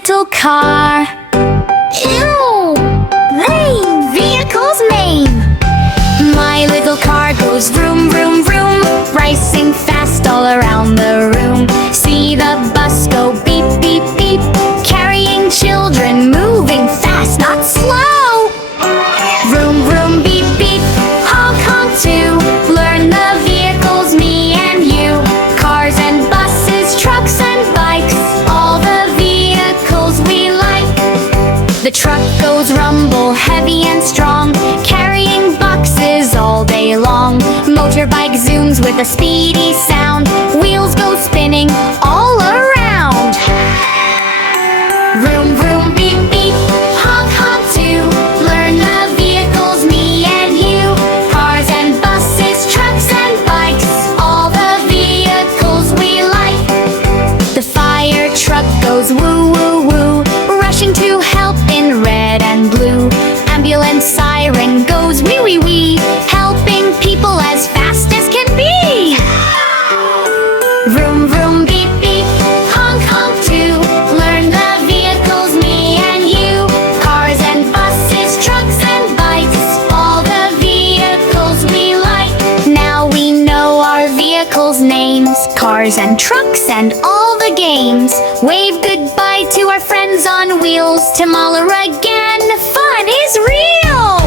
little car. Ew! Lame! Vehicle's name. My little car goes vroom, vroom, vroom, racing fast all around the room. See the bus go beep, beep, beep, carrying children, moving fast, not slow. Vroom, vroom, beep, beep, honk, honk too. Learn the vehicles, me and you. Cars and buses, trucks and bikes, all the vehicles we like. The truck goes rumble, heavy and strong, carrying boxes all day long. Motorbike zooms with a speedy sound, wheels go spinning all around. Vroom, vroom, beep, beep, honk, honk too. Learn the vehicles, me and you. Cars and buses, trucks and bikes, all the vehicles we like. The fire truck goes woo, woo, woo, rushing to help in red and blue. Ambulance siren goes wee, wee, wee, helping people as fast as can be. Vroom, vroom, beep, beep, honk, honk too. Learn the vehicles, me and you. Cars and buses, trucks and bikes, all the vehicles we like. Now we know our vehicles' names, cars and trucks and all the games. Wave goodbye to our friends on wheels. Tomorrow again, fun is real!